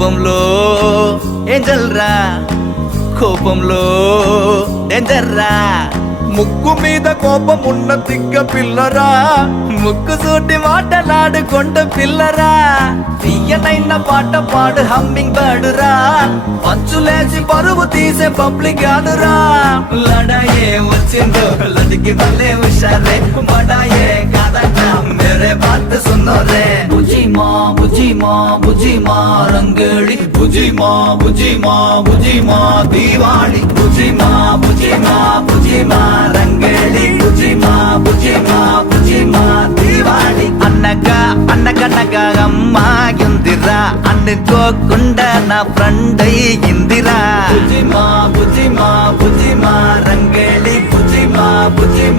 కోపంలో ఏంజల్ రా, కోపంలో డేంజర్ రా. ముక్కు మీద కోపం ఉన్న తిక్క పిల్లరా, ముక్కు సూటి మాటలాడుకుంట పిల్లరా. తీయనైన పాట పాడు హమ్మింగ్ బర్డురా, పంచులేసి పరువు తీసే పబ్లిక్ ఆడురా. లడాయే వచ్చిందో లడికి వల్లే హుషారే, మడాయే కాదంట మేరే బాత్ సున్నో రే. బుజిమా బుజిమా బుజిమా రంగేళి, బుజిమా బుజిమా బుజిమా దీవాళి. బుజిమా బుజిమా బుజిమా రంగేళి, బుజిమా బుజిమా బుజిమా దీవాళి. అన్నగనగా అమ్మాయిందిరా, అనుకోకుండా నా ఫ్రెండ్ అయ్యిందిరా. బుజిమా బుజిమా బుజిమా రంగేళి, బుజిమా బుజిమా